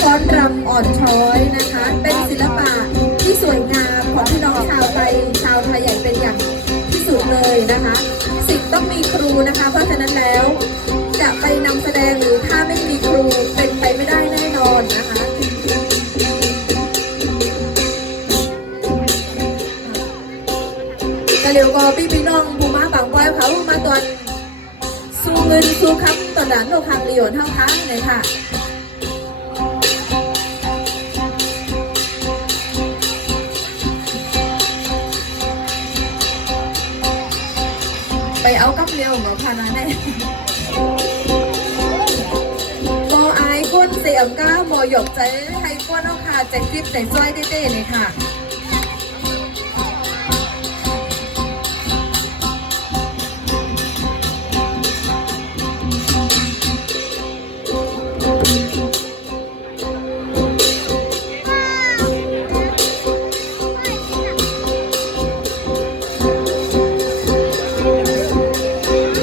ฟ้อนรำอ่อนช้อยนะคะเป็นศิลปะที่สวยงามของพี่น้องชาวไทยอย่างเป็นอย่างที่สุดเลยนะคะศิลป์ต้องมีครูนะคะเพราะฉะนั้นแล้วจะไปนำแสดงหรือถ้าไม่มีครูเป็นไปไม่ได้แน่นอนนะคะกะเลียวก็พี่น้องภูมาบางก้อยเขามาตอนสู้เงินสู้คำตอนนั้นโลคังเลียนเท่าค้างเลยค่ะไปเอากับเลียวมาพานาแน่มออายก้นเสียมก้ามอหยกใจให้ก้นเอาค่ะใจคลิปใจจ้อยเต้ๆเลยค่ะ